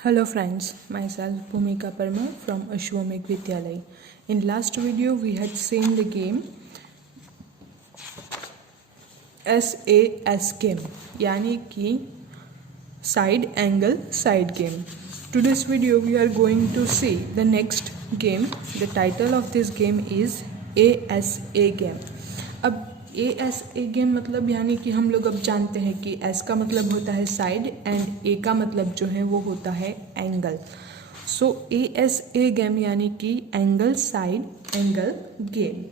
Hello friends, myself Bhumika Parmar from Ashwamekh Vidyalay. In last video we had seen the game SAS game यानी कि side angle side game. Today's video we are going to see the next game. The title of this game is ASA game. अब ASA game मतलब यानी कि हम लोग अब जानते हैं कि S का मतलब होता है साइड एंड A का मतलब जो है वो होता है एंगल. सो ASA गेम यानी कि एंगल साइड एंगल गेम.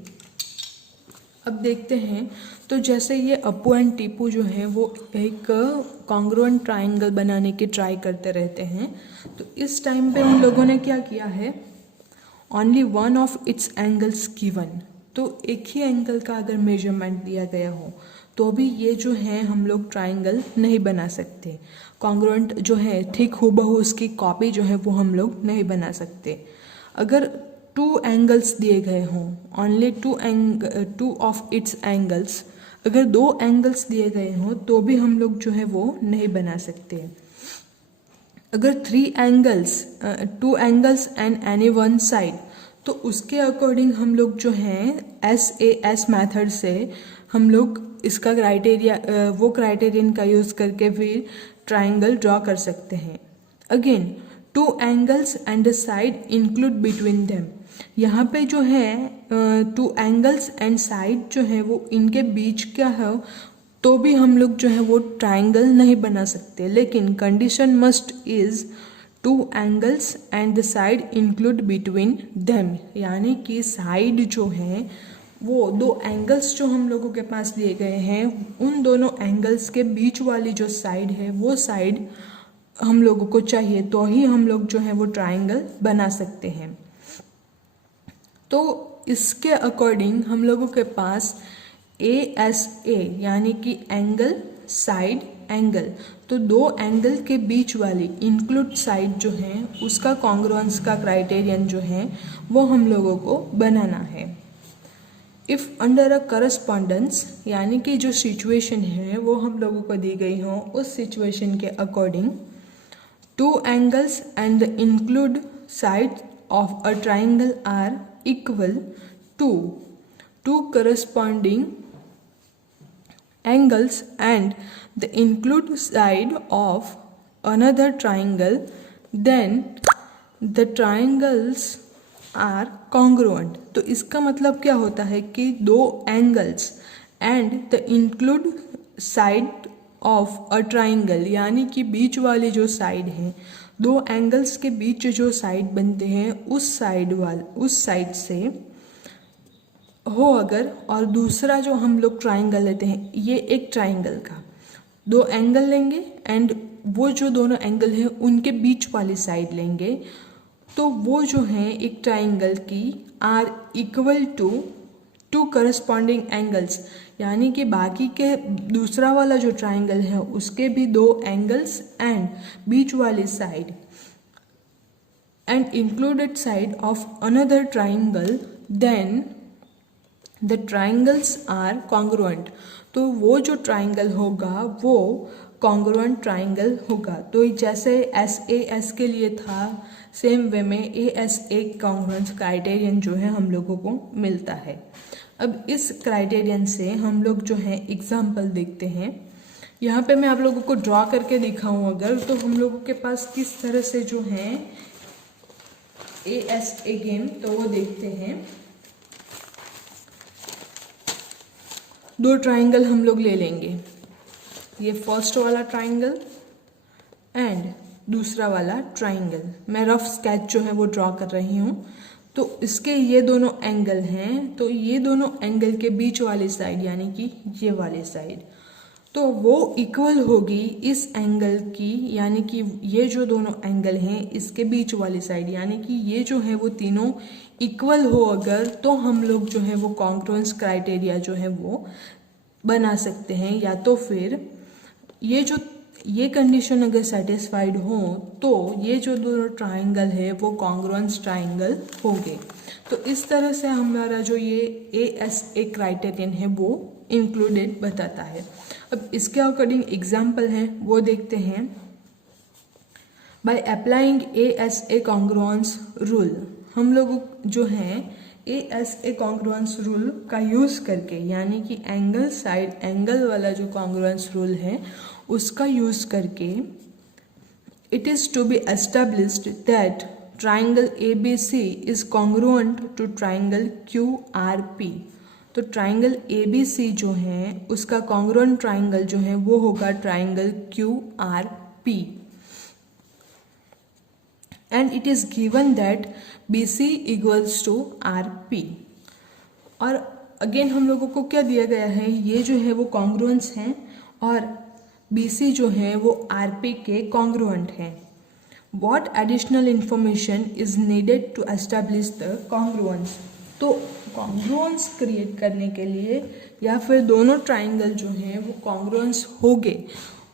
अब देखते हैं तो जैसे ये अपू एंड टीपू जो है वो एक कॉन्ग्रुएंट ट्राइंगल बनाने की ट्राई करते रहते हैं. तो इस टाइम पे उन लोगों ने क्या किया है, only one of its angles given. तो एक ही एंगल का अगर मेजरमेंट दिया गया हो तो भी ये जो है हम लोग ट्राइंगल नहीं बना सकते. कॉन्ग्रुएंट जो है ठीक हूबहू उसकी कॉपी जो है वो हम लोग नहीं बना सकते. अगर टू एंगल्स दिए गए हों, only two of its angles, अगर दो एंगल्स दिए गए हों तो भी हम लोग जो है वो नहीं बना सकते. अगर to angles and any one side, तो उसके अकॉर्डिंग हम लोग जो हैं SAS मेथड से हम लोग इसका वो क्राइटेरियन का यूज़ करके फिर ट्राइंगल ड्रॉ कर सकते हैं. Again to angles and the side include between them. यहाँ पे जो है टू एंगल्स एंड साइड जो है वो इनके बीच क्या है तो भी हम लोग जो है वो ट्राइंगल नहीं बना सकते. लेकिन condition must is to angles and the side include between them, यानी कि साइड जो है वो दो एंगल्स जो हम लोगों के पास दिए गए हैं उन दोनों एंगल्स के बीच वाली जो साइड है वो साइड हम लोगों को चाहिए तो ही हम लोग जो है वो ट्राइंगल बना सकते हैं. तो इसके अकॉर्डिंग हम लोगों के पास ASA यानी कि एंगल साइड एंगल, तो दो एंगल के बीच वाली इंक्लूड साइड जो है उसका कॉन्ग्रुएंस का क्राइटेरियन जो है वो हम लोगों को बनाना है. इफ़ अंडर अ करस्पॉन्डेंस यानी कि जो सिचुएशन है वो हम लोगों को दी गई हो, उस सिचुएशन के according to angles and the include side of a triangle are equal to two corresponding angles and the include side of another triangle, then the triangles are congruent. तो इसका मतलब क्या होता है कि दो angles and the include side of a triangle यानी कि बीच वाली जो साइड है, दो एंगल्स के बीच जो साइड बनते हैं उस साइड से हो अगर, और दूसरा जो हम लोग ट्राइंगल लेते हैं, ये एक ट्राइंगल का दो एंगल लेंगे एंड वो जो दोनों एंगल हैं उनके बीच वाली साइड लेंगे, तो वो जो है एक ट्राइंगल की are equal to two corresponding angles, यानी कि बाकी के दूसरा वाला जो ट्राइंगल है उसके भी दो एंगल्स एंड बीच वाली side and included side of another triangle, then the triangles are congruent. तो वो जो ट्राइंगल होगा वो कॉन्ग्रुएंट ट्राइंगल होगा. तो जैसे SAS के लिए था, सेम वे में ASA कॉन्ग्रुएंस क्राइटेरियन जो है हम लोगों को मिलता है. अब इस क्राइटेरियन से हम लोग जो है एग्जाम्पल देखते हैं. यहाँ पे मैं आप लोगों को ड्रॉ करके दिखाऊँ अगर, तो हम लोगों के पास किस तरह से जो है ASA गेम, तो वो देखते हैं. दो ट्राइंगल हम लोग ले लेंगे, ये फर्स्ट वाला ट्राइंगल एंड दूसरा वाला ट्राइंगल. मैं रफ स्केच जो है वो ड्रॉ कर रही हूँ. तो इसके ये दोनों एंगल हैं, तो ये दोनों एंगल के बीच वाली साइड यानी कि ये वाली साइड, तो वो इक्वल होगी इस एंगल की, यानी कि ये जो दोनों एंगल हैं इसके बीच वाली साइड, यानी कि ये जो है वो तीनों इक्वल हो अगर, तो हम लोग जो है वो कॉन्ग्रुएंस क्राइटेरिया जो है वो बना सकते हैं. या तो फिर ये कंडीशन अगर सेटिस्फाइड हो तो ये जो दोनों ट्राइंगल है वो कॉन्ग्रुएंस ट्राइंगल होंगे. तो इस तरह से हमारा जो ये ASA क्राइटेरियन है वो इंक्लूडेड बताता है. अब इसके अकॉर्डिंग एग्जाम्पल हैं वो देखते हैं. By applying ASA congruence rule, हम लोग जो हैं ASA कॉन्ग्रुएंस रूल का यूज़ करके, यानी कि एंगल साइड एंगल वाला जो कॉन्ग्रुएंस रूल है उसका यूज़ करके, it is to be established that triangle ABC is congruent to triangle QRP। तो ट्राइंगल ABC जो है उसका कॉन्ग्रुएंट ट्राइंगल जो है वो होगा triangle QRP। And it is given that BC equals to RP। और अगेन हम लोगों को क्या दिया गया है, ये जो है वो कॉन्ग्रुएंस हैं और BC जो है वो RP के कॉन्ग्रुएंट हैं। What additional information is needed to establish the congruence? तो कॉन्ग्रुएंस क्रिएट करने के लिए या फिर दोनों ट्राइंगल जो हैं वो कॉन्ग्रुएंस हो गए,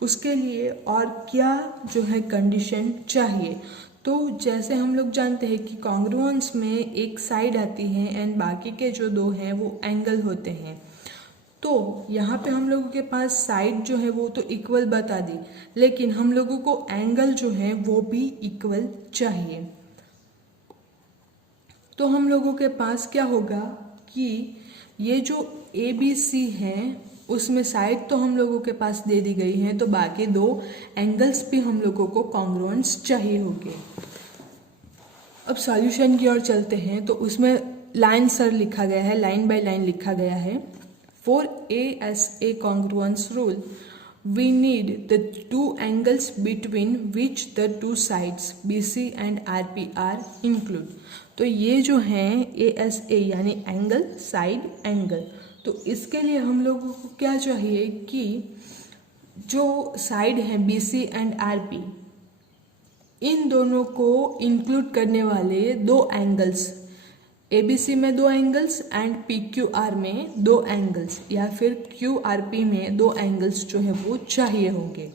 उसके लिए और क्या जो है कंडीशन चाहिए। तो जैसे हम लोग जानते हैं कि कॉन्ग्रुएंस में एक साइड आती है एंड बाकी के जो दो हैं वो एंगल होते हैं। तो यहाँ पे हम लोगों के पास साइड जो है वो तो इक्वल बता दी, लेकिन हम लोगों को एंगल जो है वो भी इक्वल चाहिए। तो हम लोगों के पास क्या होगा कि ये जो ABC है उसमें साइड तो हम लोगों के पास दे दी गई है, तो बाकी दो एंगल्स भी हम लोगों को कॉन्ग्रुएंस चाहिए होंगे। अब सॉल्यूशन की ओर चलते हैं, तो उसमें लाइन सर लिखा गया है, लाइन बाय लाइन लिखा गया है। For ASA congruence rule, we need the two angles between which the two sides BC and RP are include। तो ये जो हैं ASA यानी एंगल साइड एंगल, तो इसके लिए हम लोगों को क्या चाहिए कि जो साइड है BC एंड RP, इन दोनों को इंक्लूड करने वाले दो एंगल्स, ABC में दो एंगल्स एंड PQR में दो एंगल्स, या फिर QRP में दो एंगल्स जो है वो चाहिए होंगे।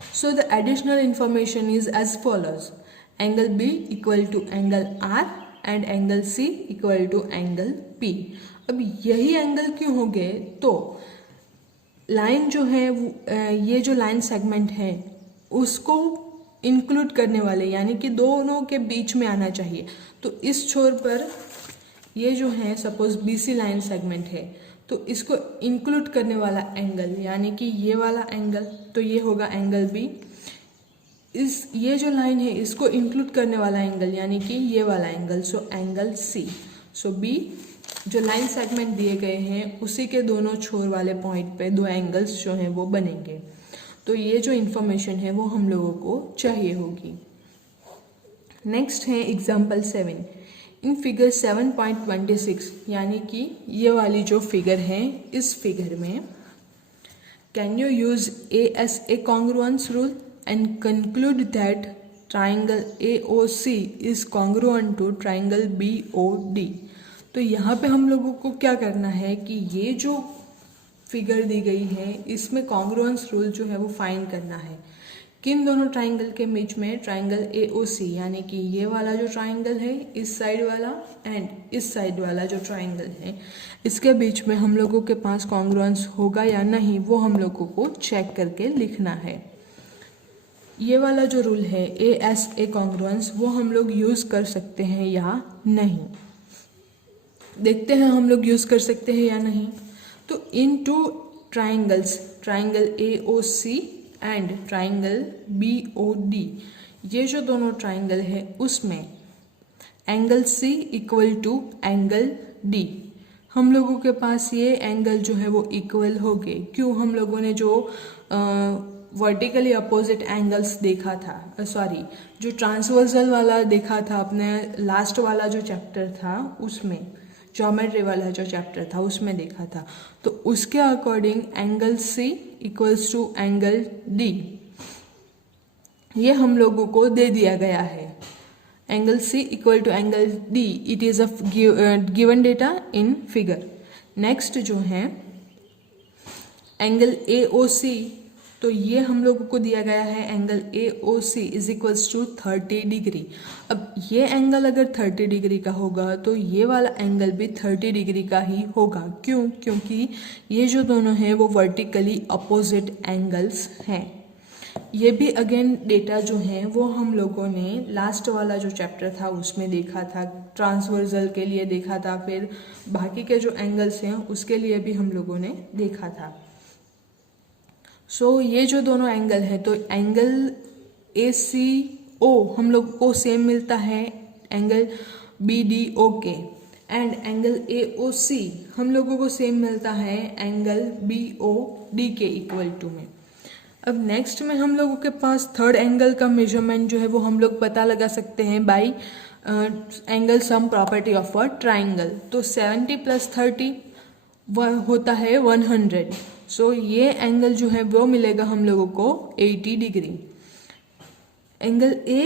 So the additional information is as follows. Angle B equal to angle R and angle C equal to angle P। अब यही एंगल क्यों हो गए, तो लाइन जो है ये जो लाइन सेगमेंट है उसको इंक्लूड करने वाले, यानी कि दोनों के बीच में आना चाहिए। तो इस छोर पर ये जो है सपोज BC लाइन सेगमेंट है, तो इसको इंक्लूड करने वाला एंगल यानी कि ये वाला एंगल, तो ये होगा एंगल B। ये जो लाइन है इसको इंक्लूड करने वाला एंगल यानी कि ये वाला एंगल, सो एंगल C। सो B जो लाइन सेगमेंट दिए गए हैं उसी के दोनों छोर वाले पॉइंट पे दो एंगल्स जो हैं वो बनेंगे। तो ये जो इन्फॉर्मेशन है वो हम लोगों को चाहिए होगी। नेक्स्ट है एग्जाम्पल 7। इन फिगर 7.26, यानी कि ये वाली जो फिगर है, इस फिगर में can you use ASA congruence rule and conclude that triangle AOC is congruent to triangle BOD। तो यहाँ पे हम लोगों को क्या करना है कि ये जो फिगर दी गई है इसमें कॉन्ग्रुएंस रूल जो है वो फाइंड करना है। किन दोनों ट्राइंगल के बीच में, ट्राइंगल AOC यानी कि ये वाला जो ट्राइंगल है इस साइड वाला एंड इस साइड वाला जो ट्राइंगल है, इसके बीच में हम लोगों के पास कॉन्ग्रुएंस होगा या नहीं वो हम लोगों को चेक करके लिखना है। ये वाला जो रूल है ASA कॉन्ग्रुएंस, वो हम लोग यूज़ कर सकते हैं या नहीं, देखते हैं हम लोग यूज़ कर सकते हैं या नहीं। तो in two triangles, triangle AOC and triangle BOD, ये जो दोनों ट्राइंगल है उसमें angle C equal to angle D, हम लोगों के पास ये एंगल जो है वो इक्वल हो गए। क्यों, हम लोगों ने जो वर्टिकली अपोजिट एंगल्स देखा था, सॉरी जो ट्रांसवर्सल वाला देखा था अपने लास्ट वाला जो चैप्टर था उसमें, ज्योमेट्री वाला जो चैप्टर था उसमें देखा था, तो उसके according angle C equals to angle D ये हम लोगों को दे दिया गया है। Angle C equal to angle D, it is a given data in figure. Next जो है एंगल AOC, तो ये हम लोगों को दिया गया है angle AOC is equals to 30 degree. अब ये एंगल अगर 30 डिग्री का होगा तो ये वाला एंगल भी 30 डिग्री का ही होगा। क्यों, क्योंकि ये जो दोनों हैं वो वर्टिकली अपोजिट एंगल्स हैं। ये भी अगेन डेटा जो है वो हम लोगों ने लास्ट वाला जो चैप्टर था उसमें देखा था, ट्रांसवर्सल के लिए देखा था, फिर बाकी के जो एंगल्स हैं उसके लिए भी हम लोगों ने देखा था। सो ये जो दोनों एंगल हैं, तो एंगल ACO हम लोग को सेम मिलता है एंगल BDO के, एंड एंगल AOC हम लोगों को सेम मिलता है एंगल BOD के इक्वल टू में। अब नेक्स्ट में हम लोगों के पास थर्ड एंगल का मेजरमेंट जो है वो हम लोग पता लगा सकते हैं bye angle sum property of a triangle. तो 70 + 30 होता है 100। सो ये एंगल जो है वो मिलेगा हम लोगों को 80 degree. Angle A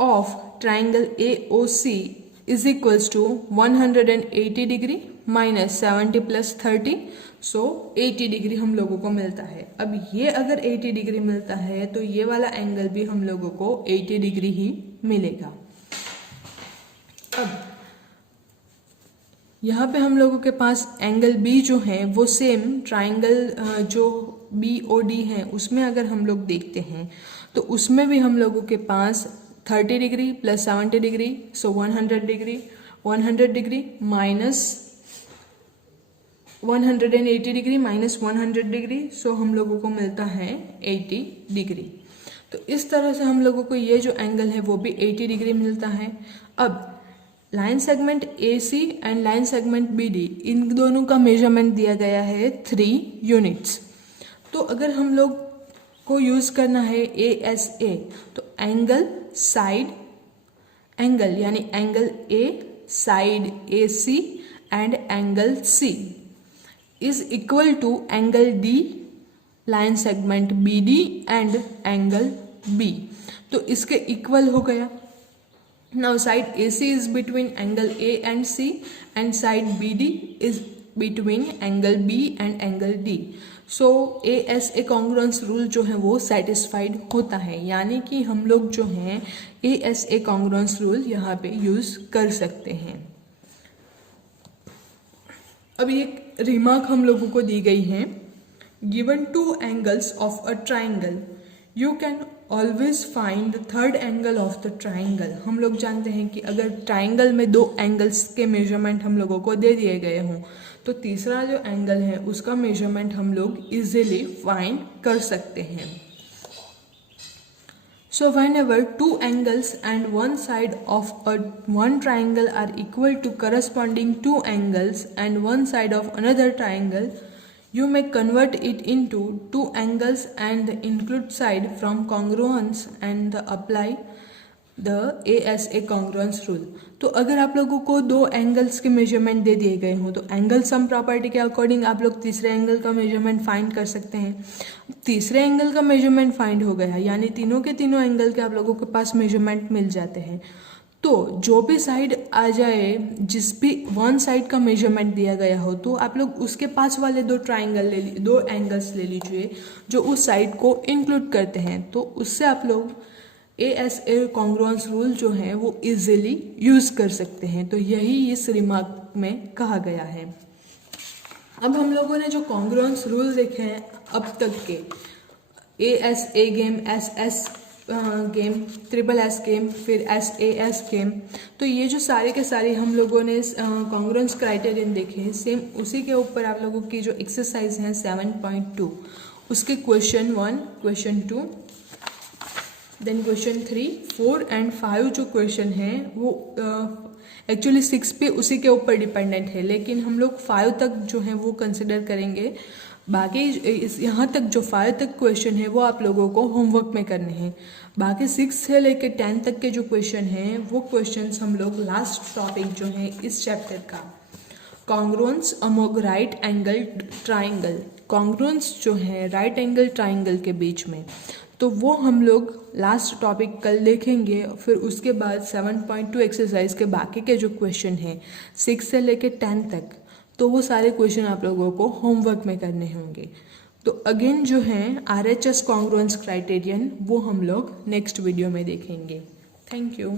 of triangle AOC is equals to 180 degree minus 70 + 30, so 80 degree हम लोगों को मिलता है। अब ये अगर 80 डिग्री मिलता है तो ये वाला एंगल भी हम लोगों को 80 डिग्री ही मिलेगा। अब यहाँ पे हम लोगों के पास एंगल B जो है वो सेम ट्राइंगल जो BOD है उसमें अगर हम लोग देखते हैं तो उसमें भी हम लोगों के पास 30 degree + 70 degree, so 100 degree, 100 degree minus 180 degree minus 100 degree, so हम लोगों को मिलता है 80 डिग्री। तो इस तरह से हम लोगों को ये जो एंगल है वो भी 80 डिग्री मिलता है। अब line segment AC and line segment BD इन दोनों का मेजरमेंट दिया गया है 3 यूनिट्स। तो अगर हम लोग को यूज़ करना है ASA, तो एंगल साइड एंगल यानी angle A side AC and angle C is equal to angle D line segment BD and angle B। तो इसके इक्वल हो गया। Now side AC is between angle A and C and side BD is between angle B and angle D. So ASA congruence rule जो है वो satisfied होता है, यानी कि हम लोग जो हैं ASA congruence rule यहाँ पे यूज कर सकते हैं। अब एक रिमार्क हम लोगों को दी गई है, given two angles of a triangle you can always find the third angle of the triangle. हम लोग जानते हैं कि अगर ट्राइंगल में 2 एंगल्स के मेजरमेंट हम लोगों को दे दिए गए हों तो तीसरा जो एंगल है उसका मेजरमेंट हम लोग इजीली फाइंड कर सकते हैं। सो whenever 2 angles and one side of one triangle are equal to corresponding 2 angles and one side of another triangle, you may convert it into 2 angles and the include side from congruence and apply the ASA congruence rule। तो अगर आप लोगों को 2 angles के measurement दे दिए गए हों तो एंगल सम प्रॉपर्टी के अकॉर्डिंग आप लोग तीसरे एंगल का मेजरमेंट फाइंड कर सकते हैं। तीसरे एंगल का मेजरमेंट फाइंड हो गया यानी तीनों के तीनों एंगल के आप लोगों के पास मेजरमेंट मिल जाते हैं। तो जो भी साइड आ जाए, जिस भी वन साइड का मेजरमेंट दिया गया हो, तो आप लोग उसके पास वाले 2 एंगल्स ले लीजिए जो उस साइड को इंक्लूड करते हैं। तो उससे आप लोग ASA कॉन्ग्रुएंस रूल जो है वो इजीली यूज कर सकते हैं। तो यही इस रिमार्क में कहा गया है। अब हम लोगों ने जो कॉन्ग्रुएंस रूल देखे हैं अब तक के, ASA game, SS game, SSS game, फिर SAS गेम, तो ये जो सारे के सारे हम लोगों ने कॉन्ग्रुएंस क्राइटेरियन देखे हैं, सेम उसी के ऊपर आप लोगों की जो एक्सरसाइज है 7.2 उसके question 1, question 2, then question 3, 4 and 5 जो क्वेश्चन है वो एक्चुअली 6 पे उसी के ऊपर डिपेंडेंट है, लेकिन हम लोग 5 तक जो है वो कंसिडर करेंगे। बाकी यहाँ तक जो 5 तक क्वेश्चन है वो आप लोगों को होमवर्क में करने हैं। बाकी 6 से लेकर 10 तक के जो क्वेश्चन हैं वो क्वेश्चंस हम लोग लास्ट टॉपिक जो है इस चैप्टर का, congruence among right angle triangle, congruence जो है राइट एंगल ट्राइंगल के बीच में, तो वो हम लोग लास्ट टॉपिक कल देखेंगे। फिर उसके बाद 7.2 एक्सरसाइज के बाकी के जो क्वेश्चन हैं 6 से लेकर 10 तक, तो वो सारे क्वेश्चन आप लोगों को होमवर्क में करने होंगे। तो अगेन जो है RHS कॉन्ग्रुएंस क्राइटेरियन वो हम लोग नेक्स्ट वीडियो में देखेंगे। Thank you.